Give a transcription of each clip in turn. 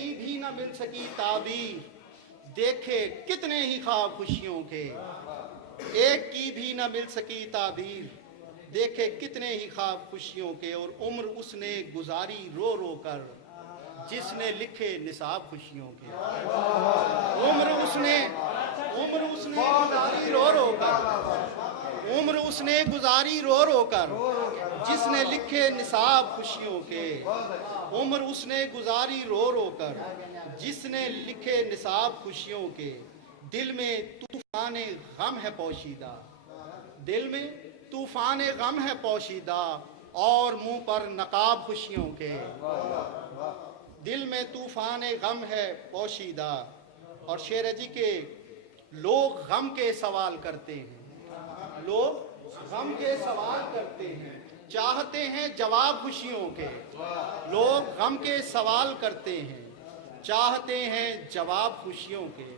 की भी न मिल सकी ताबीर, देखे कितने ही ख्वाब खुशियों के। एक की भी न मिल सकी ताबीर, देखे कितने ही ख्वाब खुशियों के। और उम्र उसने गुजारी रो रो कर, जिसने लिखे निसाब खुशियों के। उम्र उसने गुजारी रो रो कर, उम्र उसने गुजारी रो रो कर, जिसने लिखे निसाब खुशियों के। उम्र उसने गुजारी रो रो कर, जिसने लिखे निसाब खुशियों के। दिल में तूफान गम है पोशीदा, दिल में तूफान गम है पोशीदा, और मुंह पर नकाब खुशियों के। दिल में तूफान गम है पोशीदा। और शेर जी के लोग गम के सवाल करते हैं, लोग गम के सवाल करते हैं, चाहते हैं जवाब खुशियों के। लोग गम के सवाल करते हैं, चाहते हैं जवाब खुशियों के।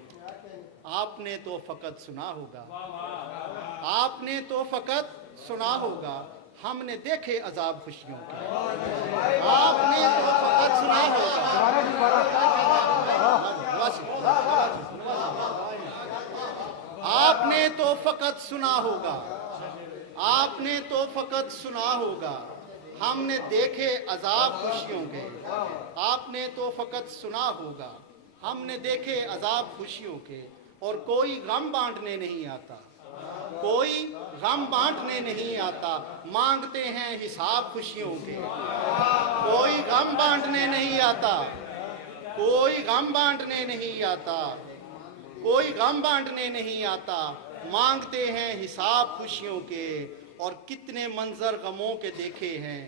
आपने तो फकत सुना होगा, आपने तो फकत सुना होगा, हमने देखे अजाब खुशियों के। आपने तो फकत सुना होगा, आपने तो फकत सुना होगा, आपने तो फकत सुना होगा, हमने देखे अजाब खुशियों के। आपने तो फकत सुना होगा, हमने देखे अजाब खुशियों के। और कोई गम बांटने नहीं आता, कोई गम बांटने नहीं आता, मांगते हैं हिसाब खुशियों के। कोई गम बांटने नहीं आता, कोई गम बांटने नहीं आता, कोई गम बांटने नहीं आता, मांगते हैं हिसाब खुशियों के। और कितने मंजर गमों के देखे हैं,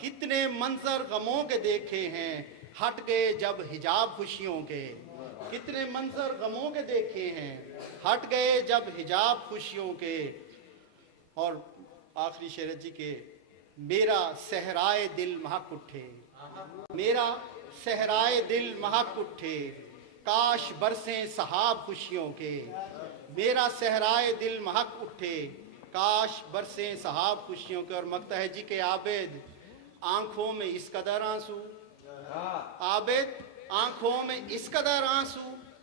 कितने मंजर गमों के देखे हैं, हट गए जब हिजाब खुशियों के। कितने मंजर गमों के देखे हैं, हट गए जब हिजाब खुशियों के। और आखिरी शेर जी के, मेरा सहराए दिल महक उठे, मेरा सहराए दिल महक उठे, काश बरसें सहाब खुशियों के। मेरा सहराए दिल महक उठे, काश बरसें सहाब खुशियों के। और मक्तह जी के आबिद, आंखों में इस कदर आंसू, आबिद आंखों में इस कदर आंसू,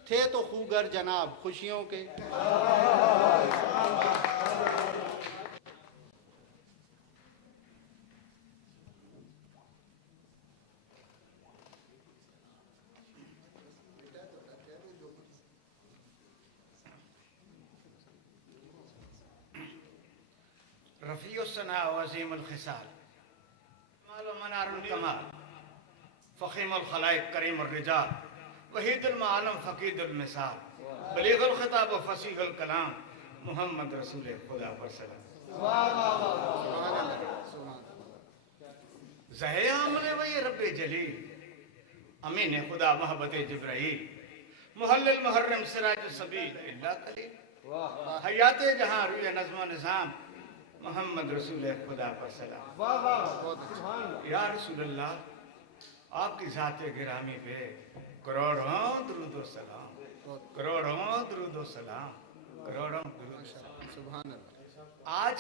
थे तो खूगर जनाब खुशियों के। रफ़ीउस्सना वज़ीमुल ख़िसाल, मालो मनारुल कमाल, फ़ख़ीमुल ख़लाइक़ करीमुर रिजाल, वहीदुल मालम फ़क़ीदुल मिसाल, बलीग़ुल ख़िताब व फ़सीहुल कलाम, मुहम्मद रसूल खुदा पर सलाम। ज़हे आमने वही रब्बे जलील, अमीन खुदा महबत जिब्राईल, मुहल्लिल मुहर्रम सिराज सबील इल्ला कलील, हयाते जहां रुए नज़्म निज़ाम, मोहम्मद रसूल खुदा पर सलाम। या रसूलल्लाह, आपकी ज़ाते गिरामी पे करोड़ों दुरूद व सलाम, करोड़ों दुरूद व सलाम, करोड़ों दुरूद व सलाम। सुभान अल्लाह। आज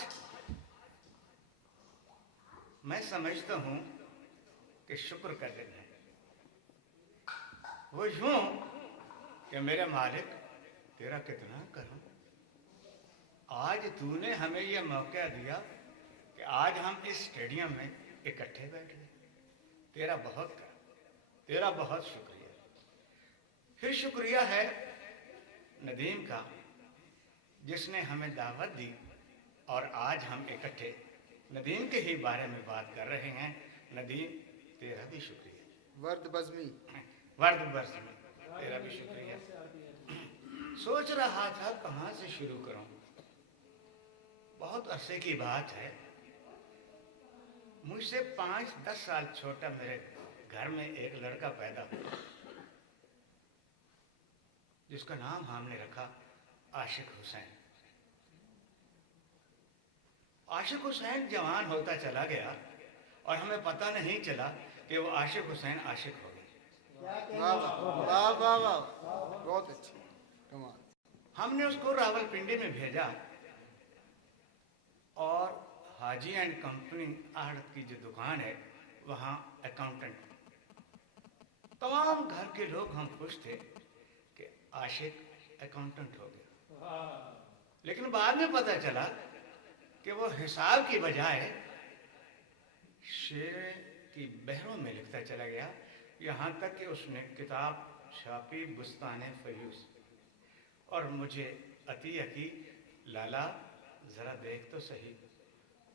मैं समझता हूँ कि शुक्र का दिन है। वो यूं कि मेरे मालिक तेरा कितना करम, आज तूने हमें यह मौका दिया कि आज हम इस स्टेडियम में इकट्ठे बैठे। तेरा बहुत करम, तेरा बहुत शुक्रिया। फिर शुक्रिया है नदीम का, जिसने हमें दावत दी और आज हम इकट्ठे नदीम के ही बारे में बात कर रहे हैं। नदीम तेरा भी शुक्रिया। वर्द बज़मी, वर्द बज़मी, तेरा भी शुक्रिया। सोच रहा था कहाँ से शुरू करूं। बहुत अरसे की बात है, मुझसे 5-10 साल छोटा मेरे घर में एक लड़का पैदा हुआ, जिसका नाम हमने रखा आशिक हुसैन। आशिक हुसैन जवान होता चला गया और हमें पता नहीं चला कि वो आशिक हुसैन आशिक हो गए। वाह वाह वाह वाह, बहुत अच्छी कमाल। हमने उसको रावलपिंडी में भेजा और हाजी एंड कंपनी आहट की जो दुकान है वहाँ अकाउंटेंट। तमाम घर के लोग हम खुश थे कि आशिक अकाउंटेंट हो गया। लेकिन बाद में पता चला कि वो हिसाब की बजाय शेर की बहरों में लिखता चला गया, यहाँ तक कि उसने किताब छापी बुस्ताने फयूस, और मुझे अतिया की, लाला जरा देख तो सही।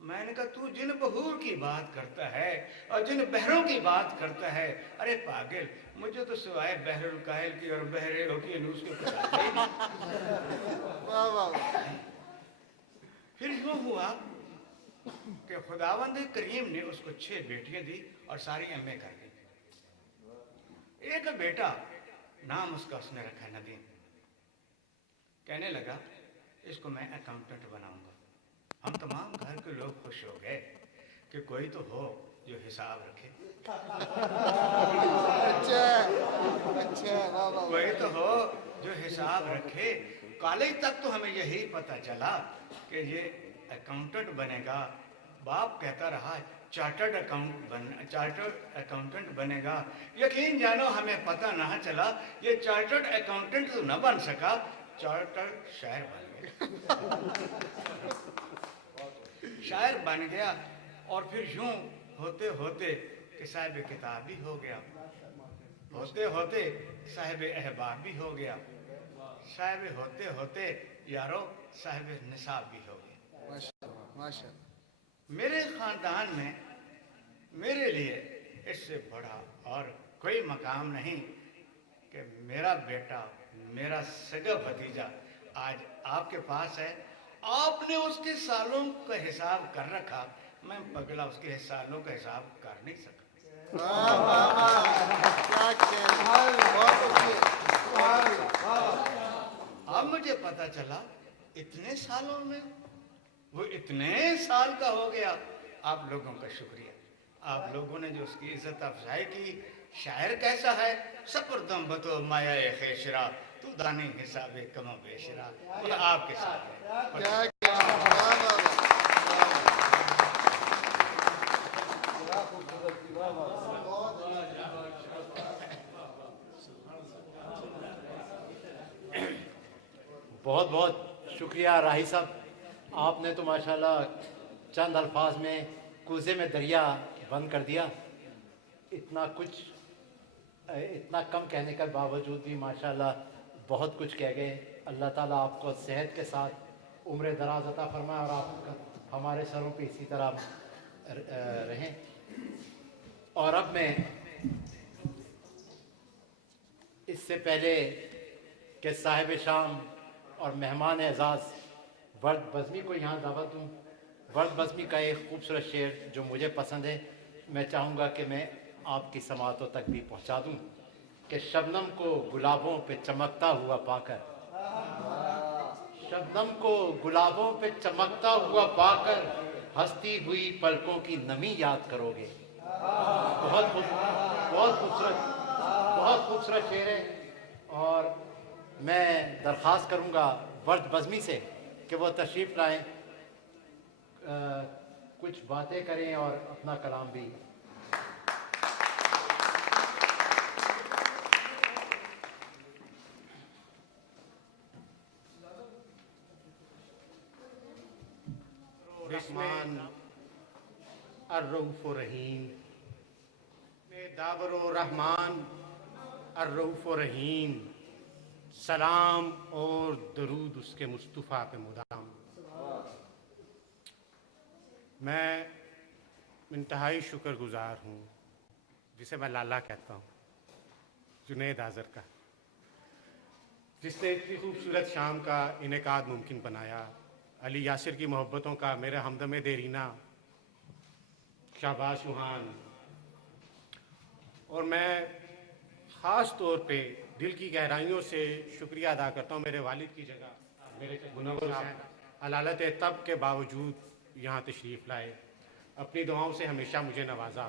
मैंने कहा तू जिन बहूर की बात करता है और जिन बहरों की बात करता है, अरे पागल, मुझे तो सिवाय बहरुल काहिल की और बहरे की नूस के पता ही नहीं। फिर यूं हुआ कि खुदावंद करीम ने उसको 6 बेटियां दी और सारी एमए कर दी। एक बेटा, नाम उसका उसने रखा नदीम। कहने लगा इसको मैं अकाउंटेंट बनाऊंगा। हम तमाम घर के लोग खुश हो गए कि कोई तो हो जो हिसाब रखे। कोई तो हो जो हिसाब रखे। कॉलेज तक तो हमें यही पता चला कि ये अकाउंटेंट बनेगा। बाप कहता रहा चार्टर्ड अकाउंटेंट बनेगा। यकीन जानो हमें पता ना चला ये चार्टर्ड अकाउंटेंट तो न बन सका, चार्टर्ड शायर बन गया। शायर बन गया और फिर यूं होते होते कि साहिब किताब भी हो गया, होते होते साहिब अहबाब भी हो गया, साहिब होते होते यारो साहिब निसाब भी हो गया। माशाअल्लाह। मेरे खानदान में मेरे लिए इससे बड़ा और कोई मकाम नहीं कि मेरा बेटा, मेरा सगा भतीजा आज आपके पास है। आपने उसके सालों का हिसाब कर रखा, मैं पगला उसके सालों का हिसाब कर नहीं सका। अब मुझे पता चला इतने सालों में वो इतने साल का हो गया। आप लोगों का शुक्रिया, आप लोगों ने जो उसकी इज्जत अफजाई की। शायर कैसा है, सपुरदम बतो माया खेशरा, तू दानी हिसाबे कमो बेशरा। ये आपके साथ है। बहुत बहुत शुक्रिया राही साहब, आपने तो माशाल्लाह चंद अल्फाज में कूज़े में दरिया बंद कर दिया। इतना कुछ, इतना कम कहने के बावजूद भी माशाल्लाह बहुत कुछ कह गए। अल्लाह ताला आपको सेहत के साथ उम्र दराज अता फरमाए और आप हमारे सरों पे इसी तरह रहें। और अब मैं इससे पहले कि साहिब शाम और मेहमान एजाज़ वर्द बज़मी को यहाँ दावत दूँ, वर्द बज़मी का एक खूबसूरत शेर जो मुझे पसंद है, मैं चाहूँगा कि मैं आपकी समातों तक भी पहुँचा दूँ कि शबनम को गुलाबों पे चमकता हुआ पाकर, शबनम को गुलाबों पे चमकता हुआ पाकर हंसती हुई पलकों की नमी याद करोगे। बहुत खूबसूरत शेर है। और मैं दरख्वास्त करूँगा वर्द बज़मी से कि वो तशरीफ़ लाएँ, कुछ बातें करें और अपना कलाम भी। रहमान अर्रऊफ़ रहीम, दावरो रहमान अर्रऊफ़ रहीम, सलाम और दरूद उसके मुस्तफ़ा पे मुदाम। मैं इंतहाई शुक्रगुज़ार हूँ, जिसे मैं लाला कहता हूँ, जुनैद आज़र का, जिसने इतनी खूबसूरत शाम का इनेकाद मुमकिन बनाया। अली यासिर की मोहब्बतों का मेरे हमदम देरीना शाहबाज सुहान, और मैं ख़ास तौर पे दिल की गहराइयों से शुक्रिया अदा करता हूँ मेरे वालिद की जगह मेरे मुनव्वर हुसैन, अलालत तब के बावजूद यहाँ तशरीफ़ लाए, अपनी दुआओं से हमेशा मुझे नवाजा।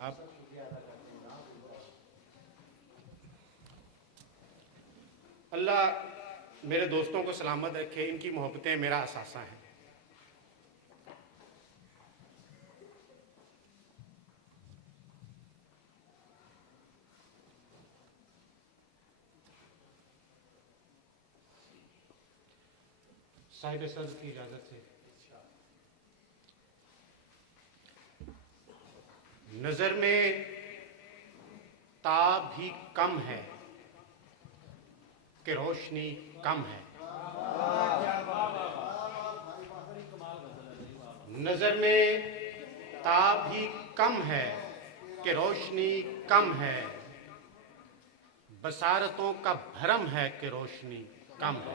अब अल्लाह मेरे दोस्तों को सलामत रखे, इनकी मोहब्बतें मेरा असासा हैं। साहिब सदर की इजाज़त से। नज़र में ताब भी कम है कि रोशनी कम है। नज़र में ताब भी कम है कि रोशनी कम है। बसारतों का भरम है कि रोशनी कम है।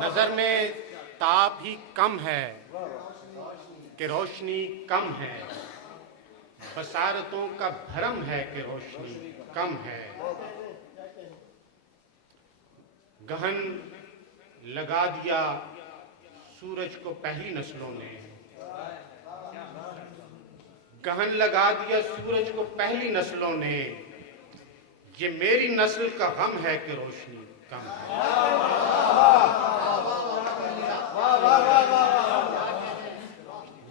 नजर में ताब ही कम है कि रोशनी कम है। बसारतों का भरम है कि रोशनी कम है। गहन लगा दिया सूरज को पहली नस्लों ने। गहन लगा दिया सूरज को पहली नस्लों ने। ये मेरी नस्ल का गम है कि रोशनी कम है।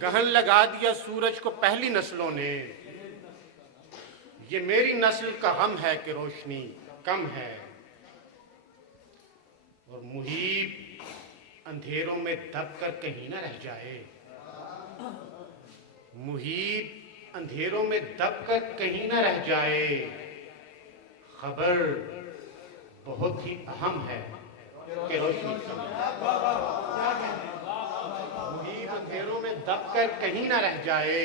गहन लगा दिया सूरज को पहली नस्लों ने। ये मेरी नस्ल का गम है कि रोशनी कम है। और मुहीब अंधेरों में दबकर कहीं न रह जाए। मुहीब अंधेरों में दबकर कहीं न रह जाए। खबर बहुत ही अहम है कि रोशनी कम है। मुहीब अंधेरों में दबकर कहीं न रह जाए।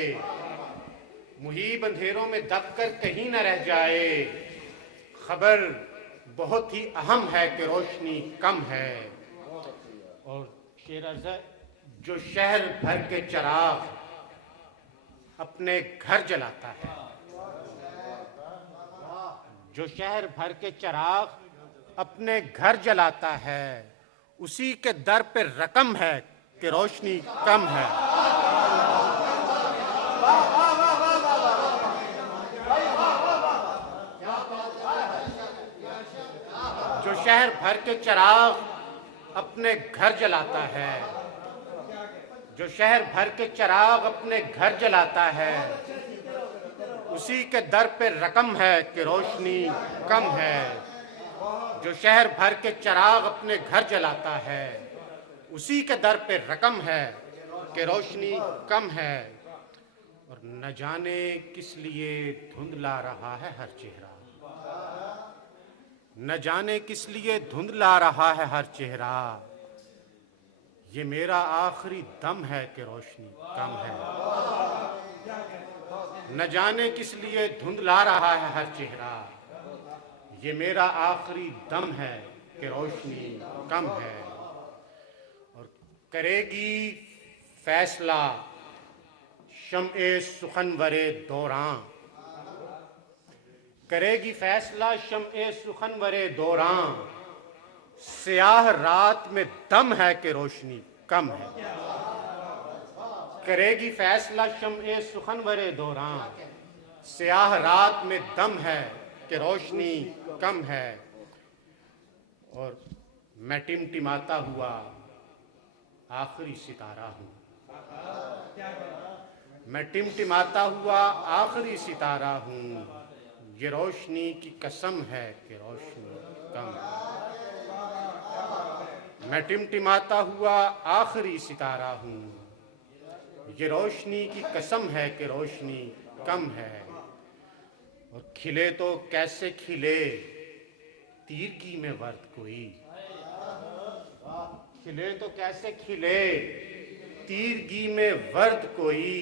मुहीब अंधेरों में दबकर कहीं न रह जाए। खबर बहुत ही अहम है कि रोशनी कम है। और शेर अर्ज़ है, जो शहर भर के चिराग अपने घर जलाता है। जो शहर भर के चिराग अपने घर जलाता है, उसी के दर पे रकम है कि रोशनी कम है। जो शहर भर के चिराग अपने घर जलाता है। जो शहर भर के चिराग अपने घर जलाता है, उसी के दर पे रकम है कि रोशनी कम है। जो शहर भर के चिराग अपने घर जलाता है, उसी के दर पे रकम है कि रोशनी कम है। और न जाने किस लिए धुंधला रहा है हर चेहरा। न जाने किस लिए धुंधला रहा है हर चेहरा। ये मेरा आखिरी दम है कि रोशनी कम है। न जाने किस लिए धुंधला रहा है हर चेहरा। ये मेरा आखिरी दम है कि रोशनी कम है। और करेगी फैसला शम्ए सुखनवरे दौरान। करेगी फैसला शम्ए सुखनवरे दौरान। स्याह रात में दम है कि रोशनी कम है। करेगी फैसला शम्ए सुखनवरे दौरान। स्याह रात में दम है कि रोशनी कम है। और मैं टिमटिमाता हुआ आखिरी सितारा हूँ। मैं टिमटिमाता हुआ आखिरी सितारा हूँ। ये रोशनी की कसम है कि रोशनी कम है। मैं टिमटिमाता हुआ आखिरी सितारा हूँ। ये रोशनी की कसम है कि रोशनी कम है। और खिले तो कैसे खिले तीरगी में वर्द कोई। खिले तो कैसे खिले तीरगी में वर्द कोई।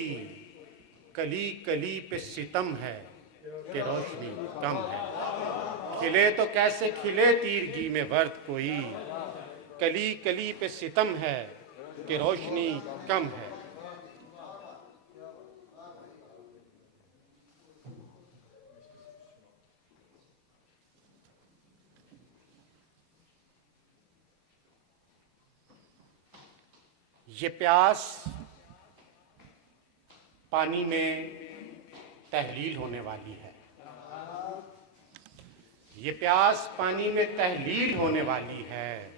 कली कली पे सितम है कि रोशनी कम है। खिले तो कैसे खिले तीरगी में वर्द कोई। कली कली पे सितम है कि रोशनी कम है। ये प्यास पानी में तहलील होने वाली है। ये प्यास पानी में तहलील होने वाली है।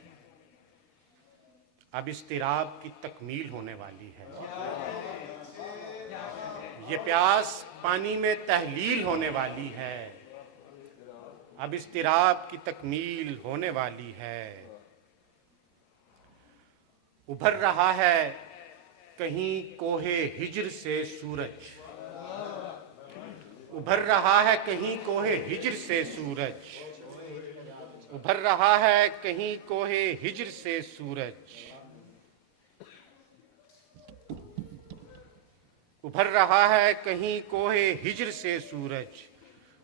अब इस्तिराब की तकमील होने वाली है। ये प्यास पानी में तहलील होने वाली है। अब इस्तिराब की तकमील होने वाली है। उभर रहा है कहीं कोहे हिज्र से सूरज, उभर रहा है कहीं कोहे हिज्र से सूरज, उभर रहा है कहीं कोहे हिज्र से सूरज, उभर रहा है कहीं कोहे हिज्र से सूरज,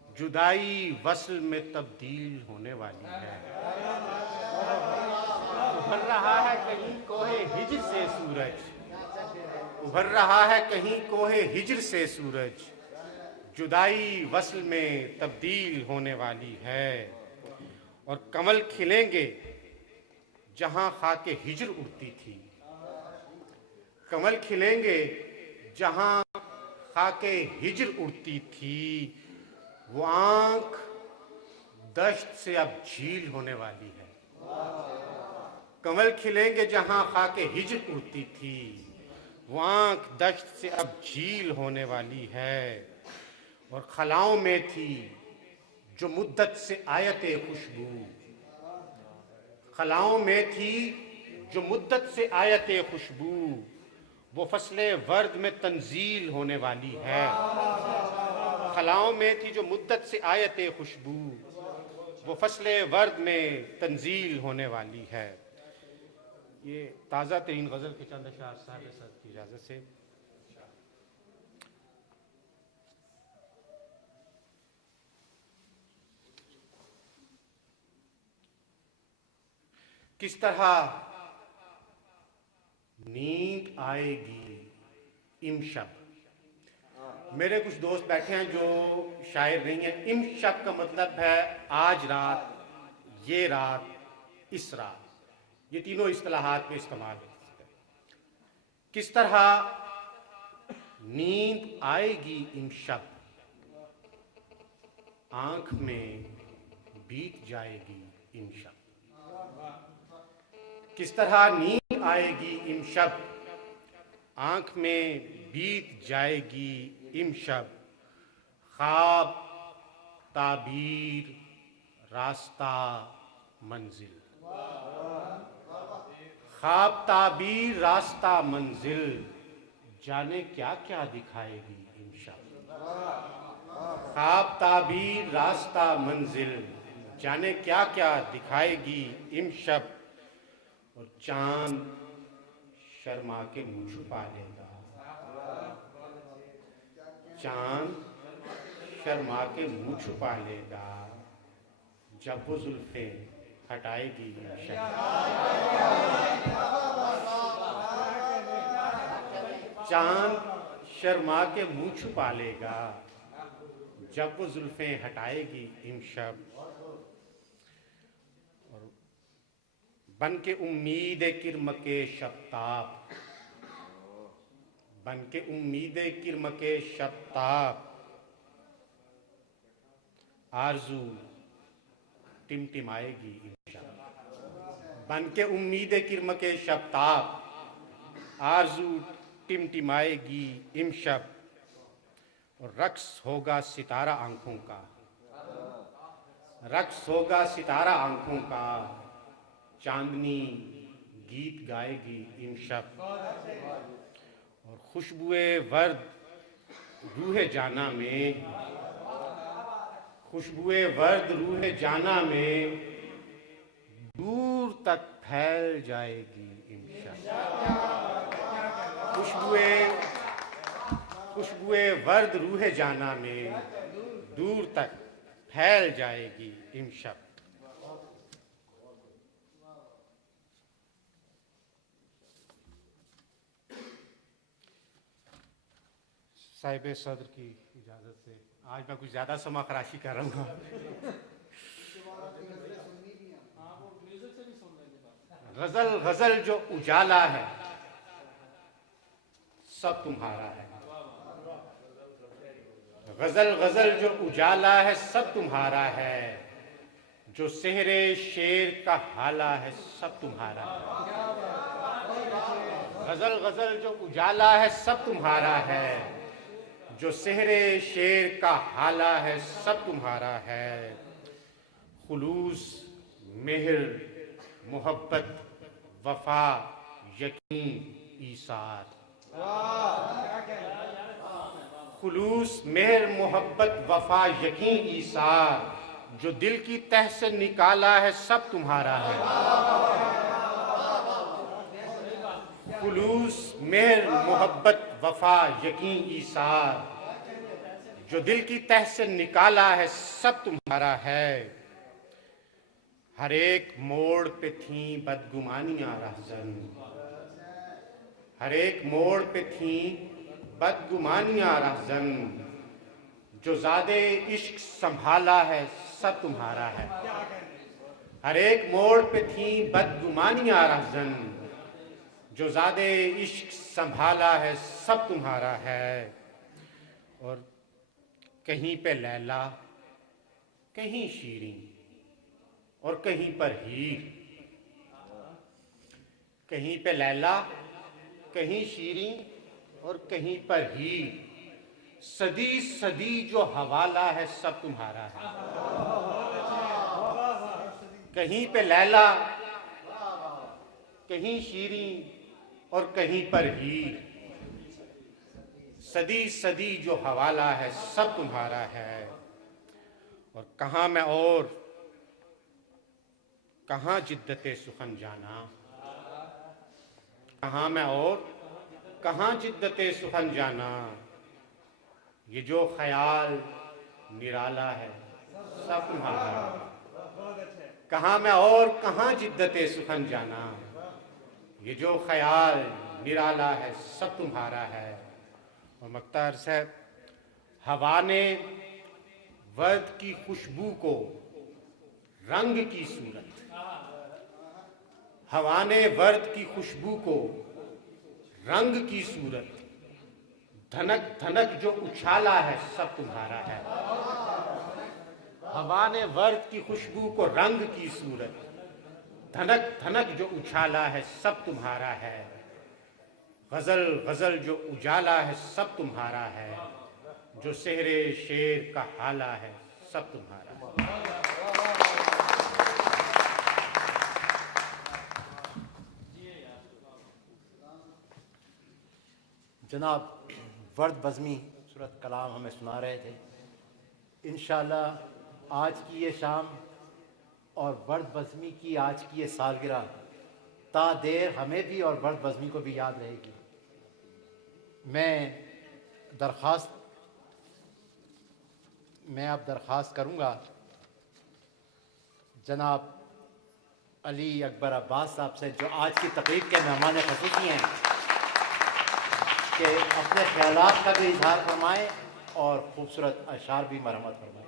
जुदाई वस्ल में तब्दील होने वाली है। उभर रहा है कहीं कोहे हिज्र से सूरज, उभर रहा है कहीं कोहे हिज्र से सूरज, जुदाई वस्ल में तब्दील होने वाली है। और कमल खिलेंगे जहां खाके हिज्र उड़ती थी, कमल खिलेंगे जहां खाके हिज्र उड़ती थी, वो आंख दश्त से अब झील होने वाली है। कमल खिलेंगे जहां खाके हिज्र उड़ती थी, वो आंख दश्त से अब झील होने वाली है। और खलाओं में थी जो मुद्दत से आयते खुशबू, खलाओं में थी जो मुद्दत से आयते खुशबू, वो फसले वर्द में तंजील होने वाली है। खलाओं में थी जो मुद्दत से आयते खुशबू, वो फसले वर्द में तंजील होने वाली है। ये ताज़ा तरीन गज़ल के चंद अशआर साहब सद की इजाज़त से। किस तरह नींद आएगी इमशब। मेरे कुछ दोस्त बैठे हैं जो शायर नहीं है। इमशब का मतलब है आज रात, ये रात, इस रात, ये तीनों इस्तिलाहात में इस्तेमाल है। किस तरह नींद आएगी इमशब, आंख में बीत जाएगी इमशब। किस तरह नींद आएगी इमशब, आंख में बीत जाएगी इमशब। ख्वाब ताबीर रास्ता मंजिल, ख्वाब ताबीर रास्ता मंजिल, जाने क्या क्या दिखाएगी इमशब। ख्वाब ताबीर रास्ता मंजिल, जाने क्या क्या दिखाएगी इमशब। और चांद शर्मा के मुँह छुपा लेगा, चांद शर्मा के मुँह छुपा लेगा, जब वो जुल्फे हटाएगी चांद शर्मा के मुँह छुपा लेगा, जब वो जुल्फे हटाएगी इमशब। बन के उम्मीद किरम के शब्ताब, बन के उम्मीद किरम के शब्ताब, आरजू टिमटिमाएगी इंशाअल्लाह। बन के उम्मीद किरम के शब्ताब, आरजू टिमटिमाएगी इमशब। और रक्स होगा सितारा आंखों का, रक्स होगा सितारा आंखों का, चांदनी गीत गाएगी इमशब। और खुशबुए वर्द रूह जाना में, खुशबुए वर्द रूह जाना में, दूर तक फैल जाएगी इमशब। खुशबुए वर्द रूह जाना में, दूर तक फैल जाएगी इमशब। साहिब सदर की इजाज़त से आज मैं कुछ ज़्यादा समा खराशी कर रहा हूँ। गज़ल गज़ल जो उजाला है सब तुम्हारा है, गज़ल गज़ल जो उजाला है सब तुम्हारा है, जो सेहरे शेर का हाला है सब तुम्हारा है। गज़ल गज़ल जो उजाला है सब तुम्हारा है, जो सेहरे शेर का हाला है सब तुम्हारा है। खुलूस, मेहर, मोहब्बत, वफा, यकीन, ईसार। खुलूस, मेहर, मोहब्बत, वफा, यकीन, ईसार, जो दिल की तह से निकाला है सब तुम्हारा है। खुलूस, मेहर, मोहब्बत, वफा, यकीन, ईसार, जो दिल की तह से निकाला है सब तुम्हारा है। हर एक मोड़ पे थी बदगुमानियां रहज़न, हर एक मोड़ पे थी बदगुमानियां रहज़न, जो ज़ादे इश्क संभाला है सब तुम्हारा है। हर एक मोड़ पे थी बदगुमानियां रहज़न, जो ज़ादे इश्क संभाला है सब तुम्हारा है। और कहीं पे लैला, कहीं शीरीं और कहीं पर हीर, कहीं पे लैला, कहीं शीरीं और कहीं पर हीर, सदी सदी जो हवाला है सब तुम्हारा है। कहीं पे लैला, कहीं शीरीं और कहीं पर हीर, सदी सदी जो हवाला है सब तुम्हारा है। और कहाँ मैं और कहाँ जिद्दते सुखन जाना, कहाँ मैं और कहाँ जिद्दते सुखन जाना, ये जो ख्याल निराला है सब तुम्हारा है। कहाँ मैं और कहाँ जिद्दते सुखन जाना, ये जो ख्याल निराला है सब तुम्हारा है। और मख्तार साहब, हवा ने वर्द की खुशबू को रंग की सूरत, हवा ने वर्द की खुशबू को रंग की सूरत, धनक धनक जो उछाला है सब तुम्हारा है। हवा ने वर्द की खुशबू को रंग की सूरत, धनक धनक जो उछाला है सब तुम्हारा है। गजल गजल जो उजाला है सब तुम्हारा है, जो सेहरे शेर का हाला है सब तुम्हारा है। जनाब वर्द बज़मी सूरत कलाम हमें सुना रहे थे। इंशाअल्लाह आज की ये शाम और वर्द बज़मी की आज की ये सालगिरह ता देर हमें भी और वर्द बज़मी को भी याद रहेगी। मैं अब दरख्वास्त करूँगा जनाब अली अकबर अब्बास साहब से, जो आज की तकरीब के मेहमान ख़ुसूसी हैं, कि अपने ख्यालात का भी इजहार फरमाएँ और खूबसूरत अशार भी मरम्मत फरमाएँ।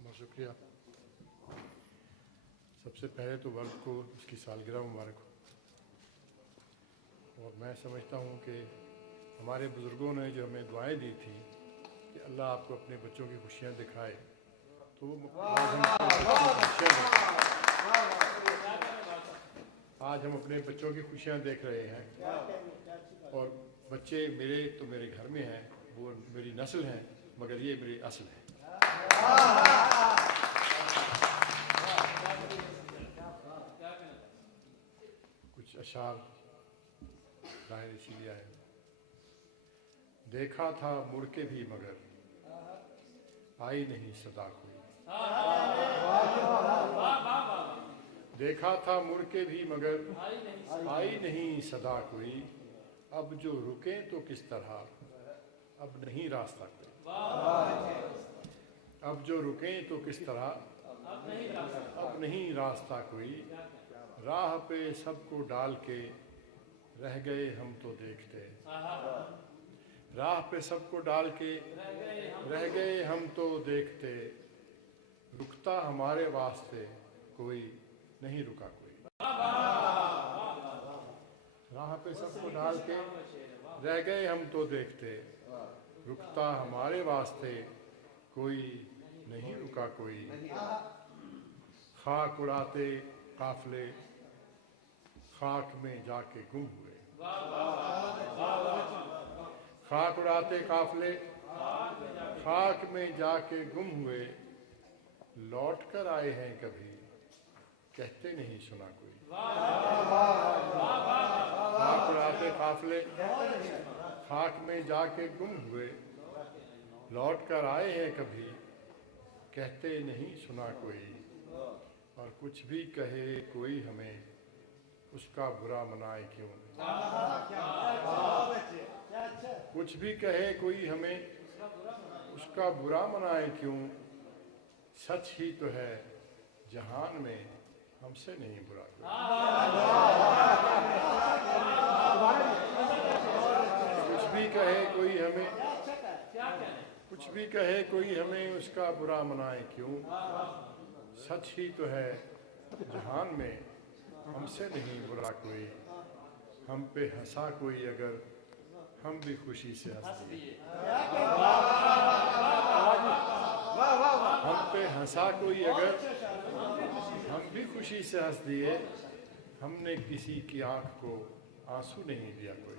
बहुत शुक्रिया। सबसे पहले तो वर्द को इसकी सालगिरह मुबारक हो। और मैं समझता हूँ कि हमारे बुज़ुर्गों ने जो हमें दुआएं दी थी कि अल्लाह आपको अपने बच्चों की खुशियाँ दिखाए, तो वो आज हम अपने बच्चों की खुशियाँ देख रहे हैं। और बच्चे मेरे तो मेरे घर में हैं, वो मेरी नस्ल हैं, मगर ये मेरी असल है। कुछ अशार जाहिर इसीलिए आए। देखा था मुड़ के भी मगर आई नहीं सदा कोई, देखा था मुड़ के भी मगर आई नहीं सदा कोई, अब जो रुके तो किस तरह अब नहीं रास्ता कोई, अब जो रुके तो किस तरह अब नहीं रास्ता कोई, राह पे सबको डाल के रह गए हम तो देखते, राह पे सबको डाल के रह गए हम तो देखते, रुकता हमारे वास्ते कोई नहीं रुका कोई, राह पे सबको डाल के रह गए हम तो देखते, रुकता हमारे वास्ते कोई नहीं रुका कोई, खाक उड़ाते काफले खाक में जाके गुम हुए, खाक उड़ाते काफले खाक में जाके गुम हुए, लौट कर आए हैं कभी, कहते नहीं सुना कोई। खाक उड़ाते काफले खाक में जाके गुम हुए, लौट कर आए हैं कभी, कहते नहीं सुना कोई। और कुछ भी कहे कोई हमें, उसका बुरा मनाए क्यों। कुछ भी कहे कोई हमें, उसका बुरा मनाए क्यों। सच ही तो है जहान में, हमसे नहीं बुरा कोई। कुछ भी कहे कोई हमें, कुछ भी कहे कोई हमें, उसका बुरा मनाए क्यों। सच ही तो है जहान में, हमसे नहीं बुरा कोई। हम पे हंसा कोई अगर, हम भी खुशी से हंस दिए। हम पे हंसा कोई अगर, हम भी खुशी से हंस दिए। हमने किसी की आंख को आंसू नहीं दिया कोई।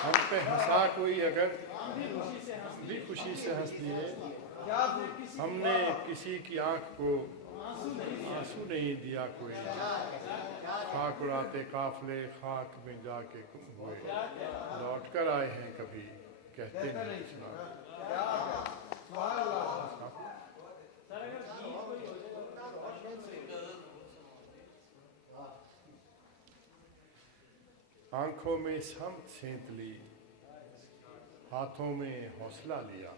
हम पे हंसा कोई अगर, भी खुशी से हंस दिए। हमने किसी की आंख को आंसू नहीं दिया कोई। खाक उड़ाते काफले खाक में जाके गुम हुए, लौट कर आए हैं कभी, कहते नहीं सुना। आंखों में समत सेंत ली, हाथों में हौसला लिया।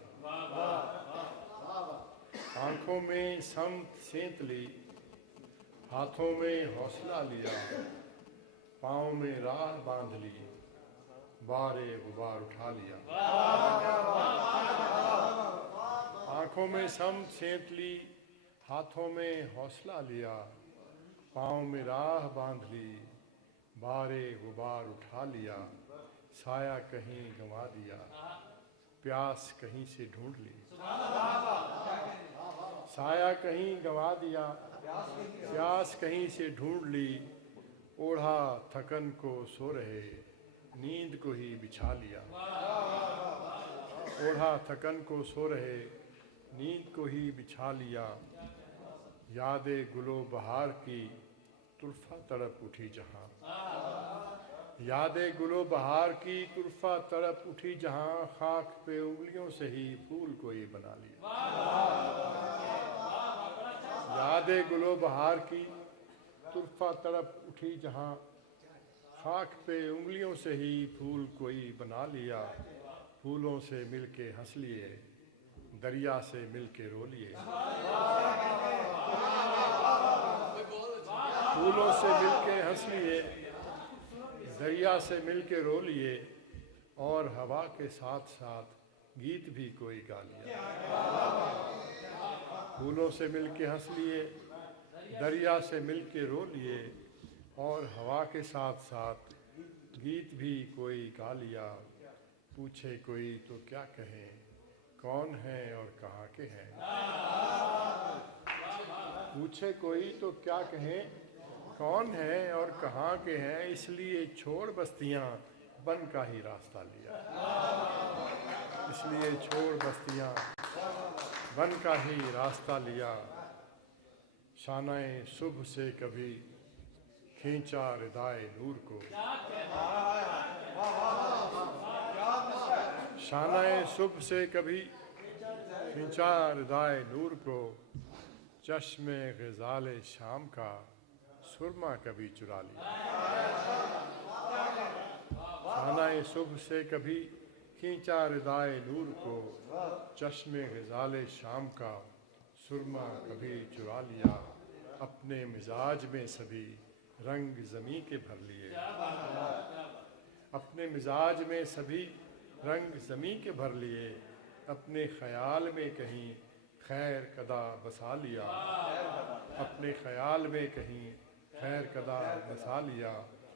आंखों में समत सेंत ली, हाथों में हौसला लिया। पाँव में राह बांध ली, बारे गुबार उठा लिया। आंखों में समत सेंत ली, हाथों में हौसला लिया। पाँव में राह बांध ली, बारे गुबार उठा लिया। साया कहीं गंवा दिया, प्यास कहीं से ढूंढ ली। साया कहीं गंवा दिया, प्यास कहीं से ढूंढ ली। ओढ़ा थकन को सो रहे, नींद को ही बिछा लिया। ओढ़ा थकन को सो रहे, नींद को ही बिछा लिया। यादें गुलो बहार की, तुरफा तड़प उठी जहां। यादें गुलो बहार की, तुरफा तड़प उठी जहां। खाक पे उंगलियों से ही फूल कोई बना लिया। यादें गुलो बहार की, तुरफा तड़प उठी जहां। खाक पे उंगलियों से ही फूल कोई बना लिया। फूलों से मिलके हंस लिए, दरिया से मिलके रो लिए। फूलों से मिलके हंस लिए, दरिया से मिलके रो लिए। और हवा के साथ साथ गीत भी कोई गा लिया। फूलों से मिलके हंस लिए, दरिया से मिलके रो लिए। और हवा के साथ साथ गीत भी कोई गा लिया। पूछे कोई तो क्या कहें, कौन है और कहाँ के हैं। पूछे कोई तो क्या कहें, कौन है और कहाँ के हैं। इसलिए छोड़ बस्तियाँ, बन का ही रास्ता लिया। इसलिए छोड़ बस्तियाँ, बन का ही रास्ता लिया। शानाए सुबह से कभी खींचा रिदाए नूर को। शानाए सुबह से कभी खींचा रिदाए नूर को। चश्मे ग़ज़ाले शाम का सुरमा कभी चुरा लिया। शानाए सुबह से कभी खींचा रिदाए नूर को। चश्मे ग़ज़ाले शाम का सुरमा कभी चुरा लिया। अपने मिजाज में सभी रंग ज़मी के भर लिए। अपने मिजाज में सभी रंग ज़मी के भर लिए। अपने ख़याल में कहीं खैर कदा बसा लिया। अपने ख़याल में कहीं खैर कदा बसा लिया।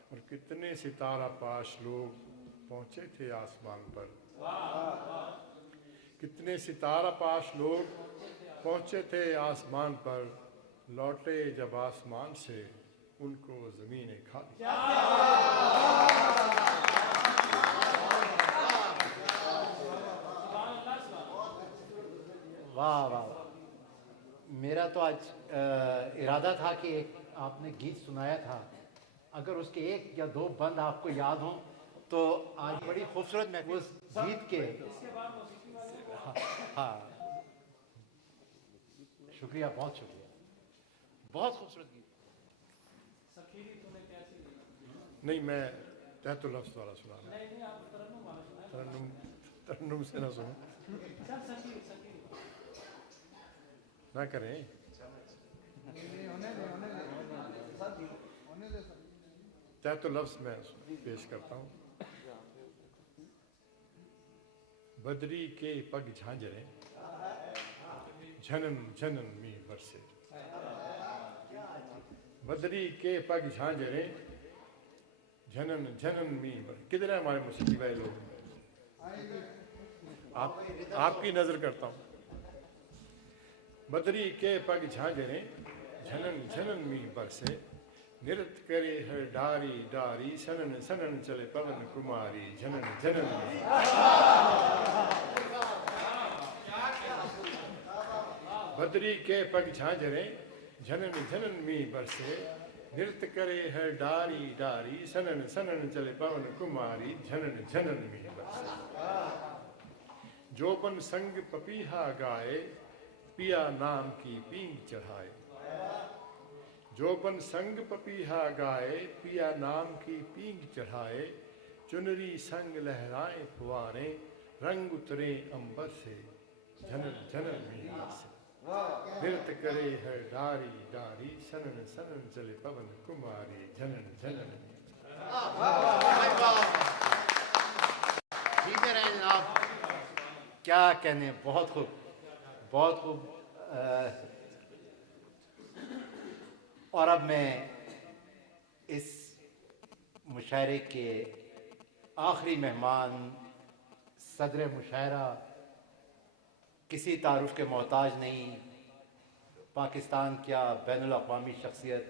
और कितने सितारा पाश लोग पहुँचे थे आसमान पर। कितने सितारा पाश लोग पहुँचे थे आसमान पर। लौटे जब आसमान से, उनको ज़मीन ने खा लिया। वाह वाह वाह। मेरा तो आज इरादा था कि एक आपने गीत सुनाया था, अगर उसके एक या दो बंद आपको याद हों तो आज बड़ी खूबसूरत मैं उस गीत के हाँ, हाँ शुक्रिया, बहुत शुक्रिया, बहुत खूबसूरत गीत। नहीं, मैं तहतुल लफ्ज़ वाला सुना रहा हूँ। तरन्नुम से ना सुनो, ना करें। तहतुल लफ्ज़ मैं पेश करता हूँ। बदरी के पग झांझरे झनन झनन मी बरसे। बदरी के पग झांझरे झनन झनन मी बरसे। किधर है हमारे मुसीबी भाई लोग? आपकी नजर करता हूँ। बदरी के पग झांझरे झनन झनन मी बरसे। नृत्य करे हर डारी डारी सनन सनन चले पवन कुमारी झनन झनन मी। बदरी के पग झांझरे झनन झनन मी बरसे। नृत्य करे हर डारी डारी सनन सनन चले पवन कुमारी झनन झनन मी बरसे। जोबन संग पपीहा गाए पिया नाम की पींग चढ़ाए। जोबन संग पपीहा गाए पिया नाम की पींग चढ़ाए। चुनरी संग लहराए फुआरे रंग उतरे अंबर से झनन झनन मी बरसे। नृत्य करे हर डारी डारी सनन सनन चले पवन कुमारी झनन झनन मी। ठीक है रहे जनाब, क्या कहने, बहुत खूब, बहुत खूब। और अब मैं इस मुशायरे के आखिरी मेहमान सदर मुशायरा, किसी तारुफ के मोहताज नहीं, पाकिस्तान क्या बैनुल अक़वामी शख्सियत,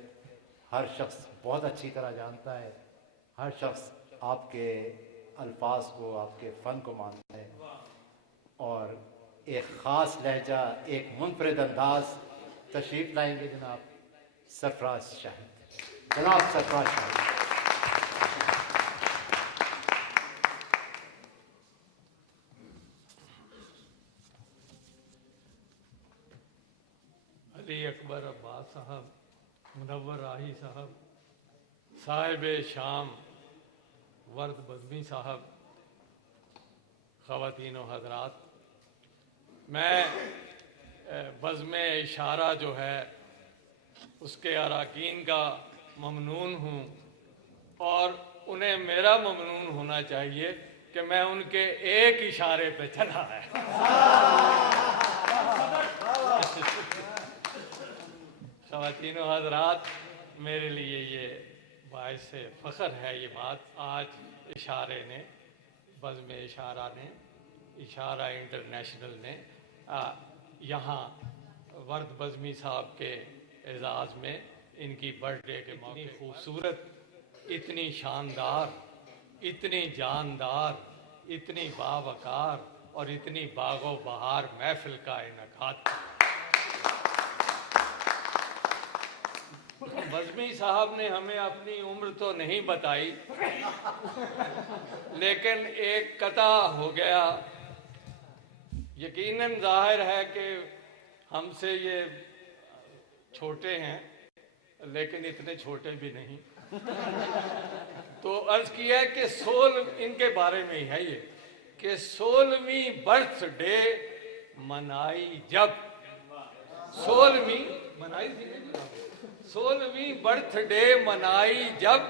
हर शख्स बहुत अच्छी तरह जानता है, हर शख्स आपके अल्फाज को, आपके फ़न को मानता है, और एक ख़ास लहजा, एक मुनफरिद अंदाज तशरीफ़ लाएंगे जनाब सरफराज शाहिद। जनाब सरफराज शाहिद। अली अकबर अब्बास साहब, मुनव्वर राही साहब, साहिब शाम वर्द बज़मी साहब, ख़वातीन व हज़रात, मैं बज़्म इशारा जो है उसके अरकान का ममनून हूँ, और उन्हें मेरा ममनून होना चाहिए कि मैं उनके एक इशारे पे चला है। ख़वातीन व हज़रात, मेरे लिए ये बाइस फ़ख्र है ये बात, आज इशारे ने, बज़्म इशारा ने, इशारा इंटरनेशनल ने यहाँ वर्द बज़मी साहब के एजाज़ में इनकी बर्थडे के मौके खूबसूरत, इतनी शानदार, इतनी जानदार, इतनी बावकार और इतनी बागो बहार महफिल का इनकाद। बज़मी साहब ने हमें अपनी उम्र तो नहीं बताई, लेकिन एक कता हो गया। यकीनन जाहिर है कि हमसे ये छोटे हैं, लेकिन इतने छोटे भी नहीं। तो अर्ज किया कि इनके बारे में ही है ये कि 16वीं बर्थडे मनाई जब, 16वीं मनाई थी, 16वीं बर्थडे मनाई जब,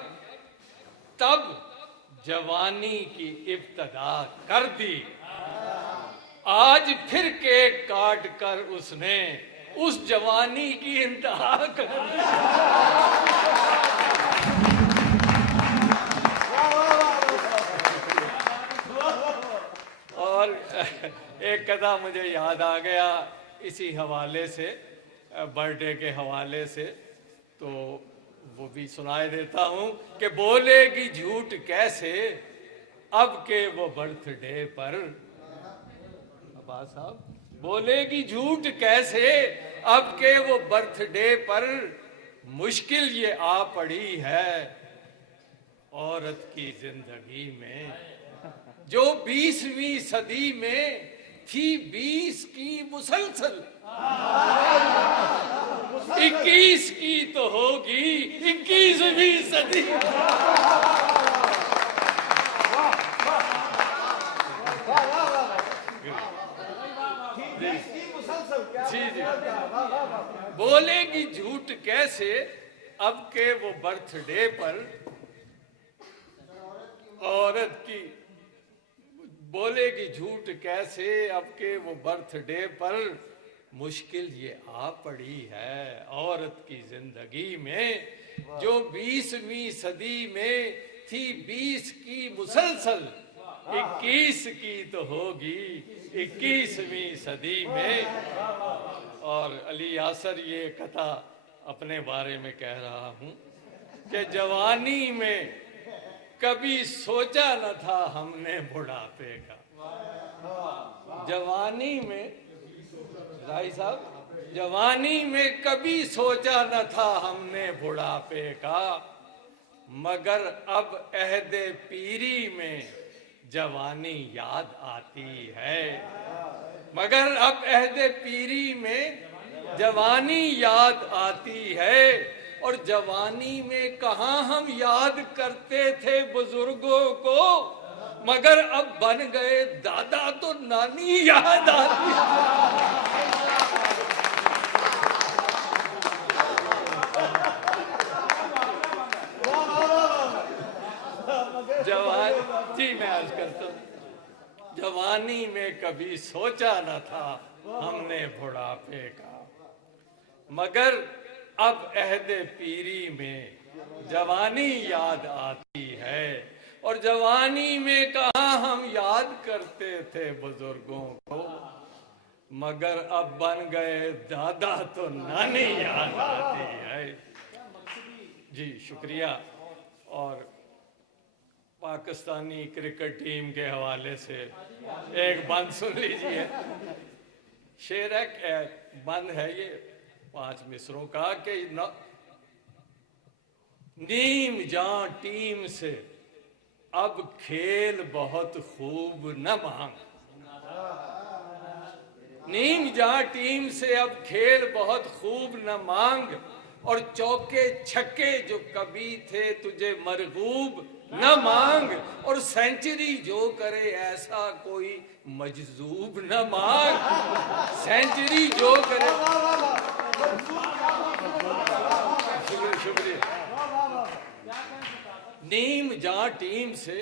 तब जवानी की इब्तदा कर दी। आज फिर केक काट कर उसने उस जवानी की इंतहा कर दी। और एक कथा मुझे याद आ गया इसी हवाले से, बर्थडे के हवाले से, तो वो भी सुनाई देता हूँ कि बोलेगी झूठ कैसे अब के वो बर्थडे पर, अब्बास साहब, बोलेगी झूठ कैसे अब के वो बर्थडे पर मुश्किल ये आ पड़ी है औरत की जिंदगी में, जो 20वीं सदी में थी 20 की मुसलसल, 21 की तो होगी 21वीं सदी। जी जी, बोलेगी झूठ कैसे अब के वो बर्थडे पर औरत की, बोलेगी झूठ कैसे अब के वो बर्थडे पर मुश्किल ये आ पड़ी है औरत की जिंदगी में, जो 20वीं सदी में थी 20 की मुसलसल, 21 की तो होगी 21वीं सदी में। और अली यासर ये कथा अपने बारे में कह रहा हूँ कि जवानी में कभी सोचा न था हमने बुढ़ापे का, जवानी में, राय साहब, जवानी में कभी सोचा न था हमने बुढ़ापे का, मगर अब अहदे पीरी में जवानी याद आती है, मगर अब अहदे पीरी में जवानी याद आती है। और जवानी में कहाँ हम याद करते थे बुजुर्गों को, मगर अब बन गए दादा तो नानी याद आती है। जी मैं अर्ज करता हूँ, जवानी में कभी सोचा न था हमने बुढ़ापे का, मगर अब अहदे पीरी में जवानी याद आती है। और जवानी में कहाँ हम याद करते थे बुजुर्गों को, मगर अब बन गए दादा तो नानी याद आती है। जी शुक्रिया। और पाकिस्तानी क्रिकेट टीम के हवाले से एक बंद सुन लीजिए। शेर है, बंद है ये 5 मिसरों का कि नीम जां टीम से अब खेल बहुत खूब न मांग, नीम जां टीम से अब खेल बहुत खूब न मांग, और चौके छक्के जो कभी थे तुझे मरगूब न मांग, और सेंचुरी जो करे ऐसा कोई मजजूब न मांग, सेंचुरी जो करे। शुक्रिया। नीम जां टीम से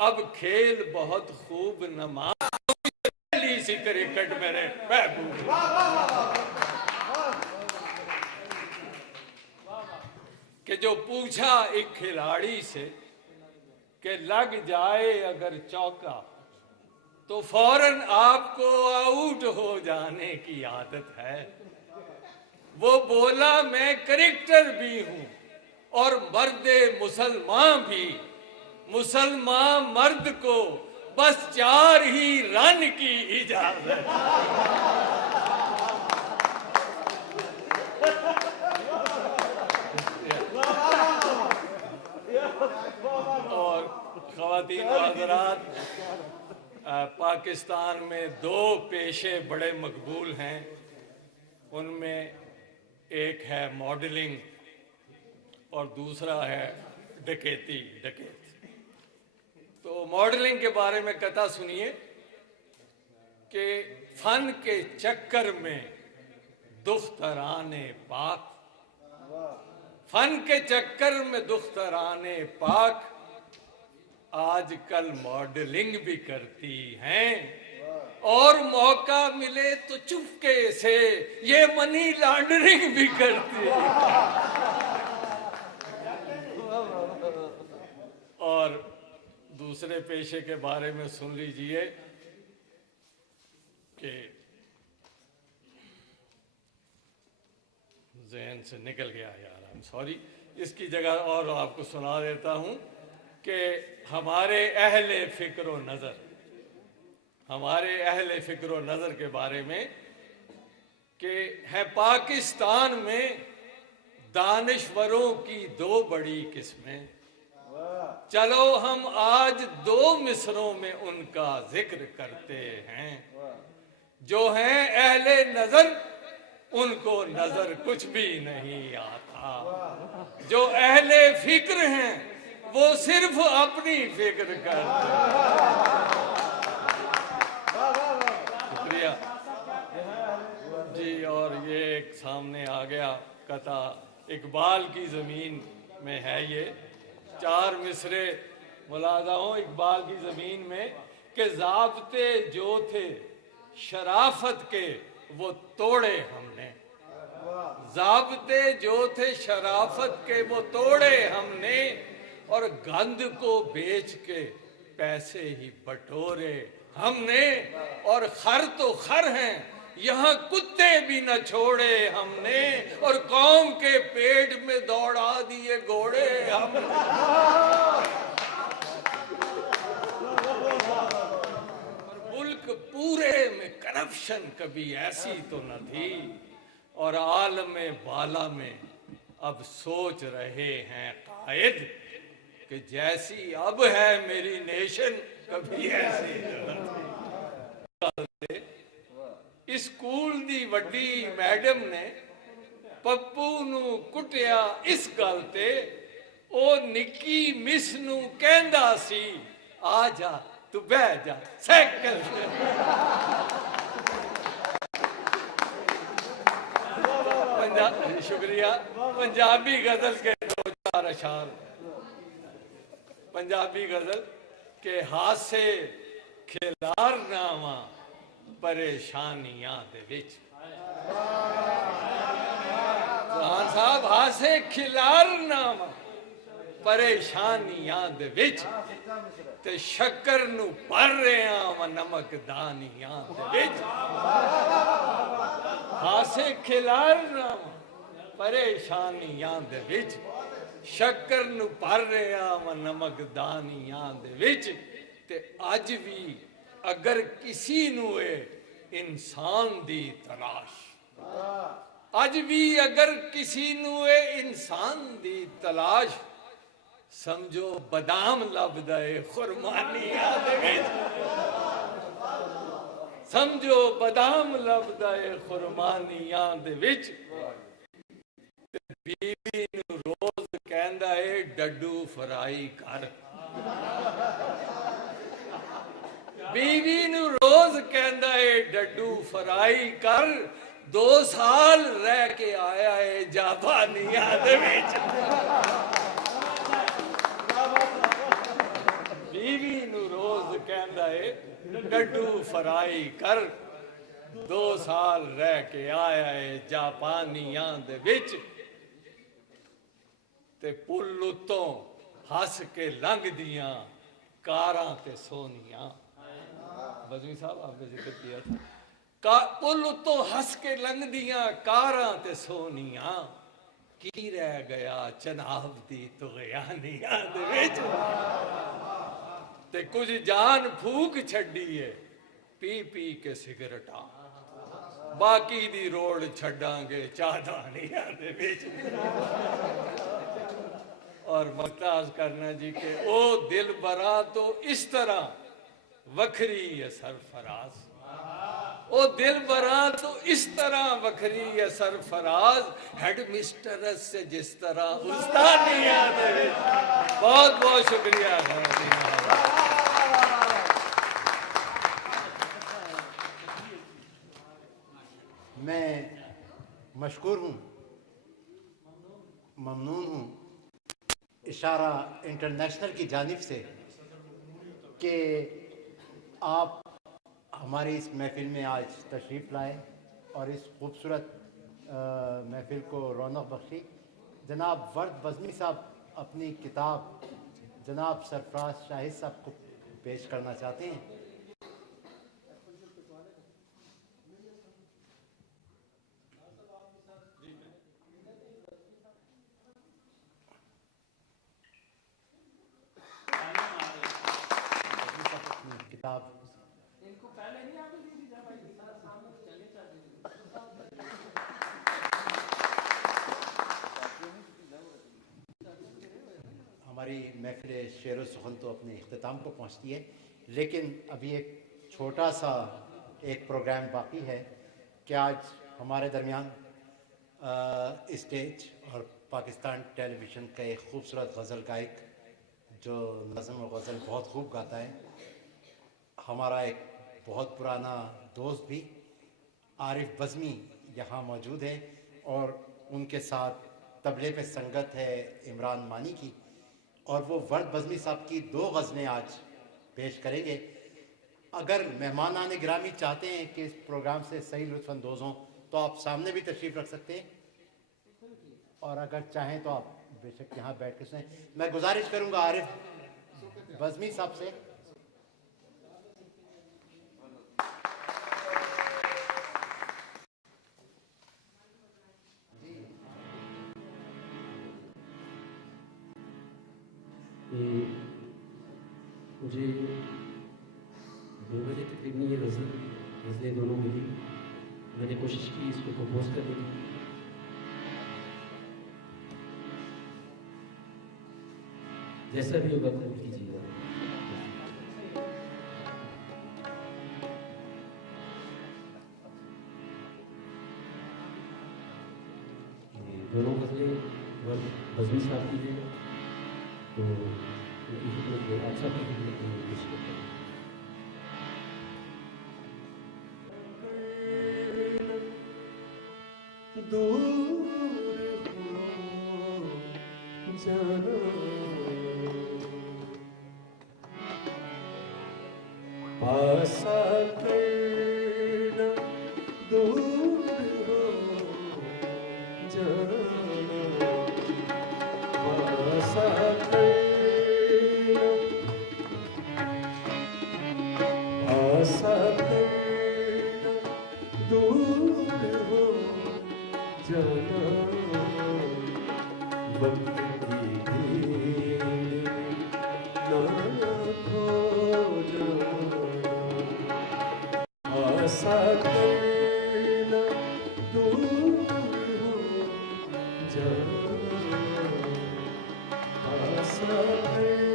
अब खेल बहुत खूब न मांग, सी क्रिकेट मेरे महबूब। कि जो पूछा एक खिलाड़ी से कि लग जाए अगर चौका तो फौरन आपको आउट हो जाने की आदत है, वो बोला मैं क्रिकेटर भी हूं और मर्दे मुसलमान भी, मुसलमान मर्द को बस 4 ही रन की इजाजत। और ख़वातीन व हज़रात, पाकिस्तान में 2 पेशे बड़े मकबूल हैं, उनमें एक है मॉडलिंग और दूसरा है डकैती, डकैत। तो मॉडलिंग के बारे में कथा सुनिए कि फन के चक्कर में दुख्तराने पाक, फन के चक्कर में दुख्तराने पाक आजकल मॉडलिंग भी करती हैं, और मौका मिले तो चुपके से ये मनी लॉन्ड्रिंग भी करती है। और दूसरे पेशे के बारे में सुन लीजिए कि ज़हन से निकल गया यार, आई एम सॉरी। इसकी जगह और आपको सुना देता हूं कि हमारे अहले फ़िक्र व नज़र, हमारे अहले फ़िक्र व नज़र के बारे में कि है पाकिस्तान में दानिश्वरों की दो बड़ी किस्में, चलो हम आज दो मिसरों में उनका जिक्र करते हैं। जो हैं अहले नजर उनको नजर कुछ भी नहीं आता, जो अहले फिक्र हैं वो सिर्फ अपनी फिक्र करते हैं। शुक्रिया जी। और ये एक सामने आ गया कथा, इकबाल की जमीन में है ये, 4 मिसरे मुलादा हो इकबाल की जमीन में कि ज़ाब्ते जो थे शराफत के वो तोड़े हमने, ज़ाब्ते जो थे शराफत के वो तोड़े हमने, और गंद को बेच के पैसे ही बटोरे हमने, और खर तो खर हैं यहाँ कुत्ते भी न छोड़े हमने, और कौम के पेट में दौड़ा दिए घोड़े हमने। और मुल्क पूरे में करप्शन कभी ऐसी तो न थी, और आलम बाला में अब सोच रहे हैं कायद कि जैसी अब है मेरी नेशन कभी ऐसी न थी। स्कूल दी वड्डी मैडम ने पप्पू नू कुटिया इस गल ते, ओ निक्की मिस नू कहंदा सी आ जा तू बह जा साइकिल ते। शुक्रिया। पंजाबी गजल के 2-4 अशार। पंजाबी गजल के हासे खिलार नावा परेशानियां दे विच। खान साहब हासे खिलार नावा परेशानियां दे विच, ते शक्कर नू भर रहा वा नमक दानियां दे विच। हासे खिलार नावा परेशानियां दे विच, शक्कर नू भर रहा वा नमक दानियां दे विच। ते अज भी अगर किसी नू इंसान दी तलाश, अज भी अगर किसी नू इंसान दी तलाश, समझो बदाम लभदा है खुरमानियां दे विच, समझो बदाम लभदा है खुरमानियां दे विच। बीवी नू रोज कहंदा है डड्डू फ्राई कर, बीवी नू रोज कहंदा है डड्डू फ्राई कर, 2 साल रह के आया है जापानिया दे विच। बीवी नू रोज कहंदा है डड्डू फ्राई कर, 2 साल रह के आया है जापानिया दे विच। ते पुल उत्तों हस के लंघ दियां कारां ते सोनियां। बजमी साहब आपने जिक्र किया था, पुल उत्तों हस के लंघ दियां कारां ते सोनियां, की रह गया चनाब दी तुगयानियां दे विच। ते कुछ जान फूक छड्डी है पी पी के सिगरटा, बाकी दी रोड छड्डांगे चादानियां दे विच। और ममताज करना जी के ओ दिल बरा तो इस तरह वखरी है सरफराज, ओ दिल बरा तो इस तरह वखरी है सरफराज, हेड मिस्टर से जिस तरह उस्तानिया दे। बहुत बहुत शुक्रिया। मैं मशकूर हूँ, ममनून हूँ इशारा इंटरनेशनल की जानिब से कि आप हमारी इस महफिल में आज तशरीफ़ लाए और इस खूबसूरत महफिल को रौनक बख्शी। जनाब वर्द बज़मी साहब अपनी किताब जनाब सरफराज शाहिद साहब को पेश करना चाहते हैं। किताब हमारी महफिल शेर सुखन तो अपने इख्तिताम को पहुंचती है, लेकिन अभी एक छोटा सा एक प्रोग्राम बाकी है कि आज हमारे दरमियान स्टेज और पाकिस्तान टेलीविज़न का एक खूबसूरत गज़ल गायक जो नज़म और गज़ल बहुत खूब गाता है, हमारा एक बहुत पुराना दोस्त भी आरिफ बज़मी यहाँ मौजूद है और उनके साथ तबले पे संगत है इमरान मानी की, और वो वर्द बज़मी साहब की 2 गज़लें आज पेश करेंगे। अगर मेहमान आने गिरामी चाहते हैं कि इस प्रोग्राम से सही लुत्फ़अंदोज़ हों तो आप सामने भी तशरीफ़ रख सकते हैं, और अगर चाहें तो आप बेशक यहाँ बैठ के सुनें। मैं गुजारिश करूँगा आरिफ बज़मी साहब से। मुझे 2 बजे तकरीबन ये गज़लें दोनों मिली। मैंने कोशिश की इसको कंपोज करने की। जैसा भी होगा कबूल कीजिएगा। दोनों गज़लें बज़मी साहब की हैं, तो उनकी खिदमत में आप सबकी खिदमत में पेश करता हूँ। दूर हो जाना, पास आकर दूर हो जाना, पास आकर पास आकर दूर हो जाना, वक्त की भीड़ ना खो जाना, आशा करना दूर हो जाना, आशा करना।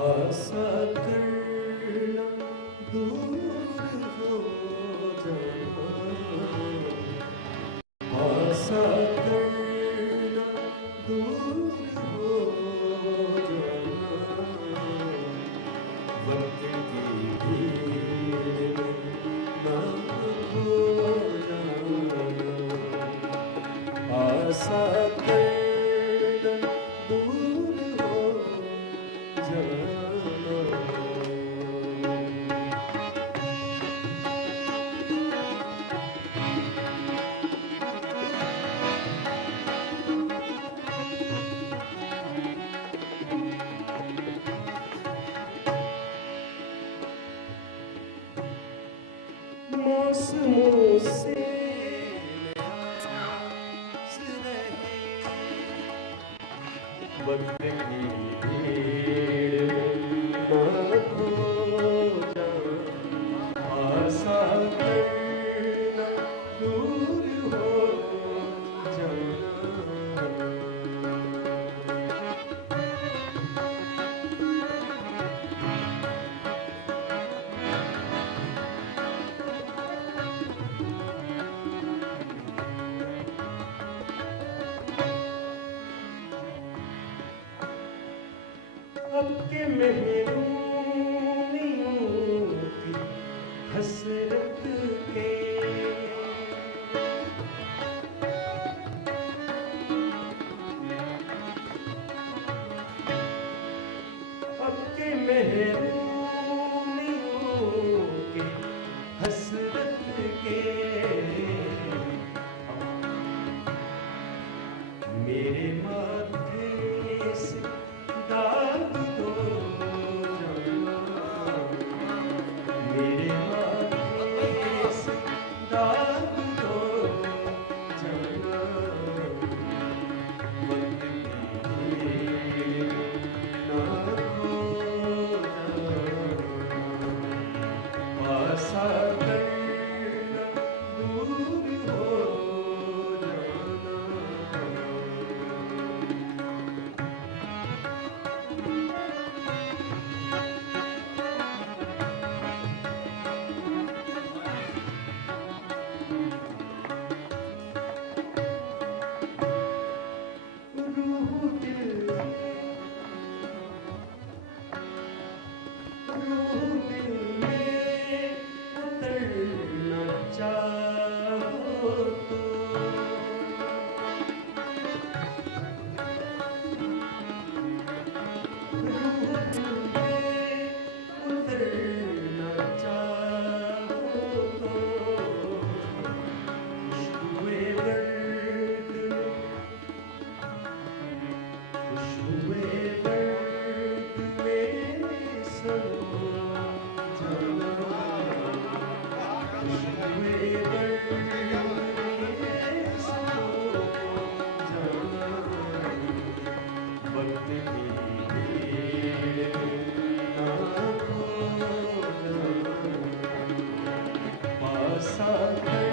आशा करना दूर हो जाना, आशा करना दूर हो जाना, वक्त की भीड़ में ना खो जाना, आशा करना दूर हो जाना। मौसमों से लिहाज़ रहे, वक्त की भीड़ ना खो जाना, आशा करना दूर हो जाना। अब के महरूमियों की हसरत के, अब के महरूमियों की हसरत के, मेरे माथे से दाग दो जाना, साखर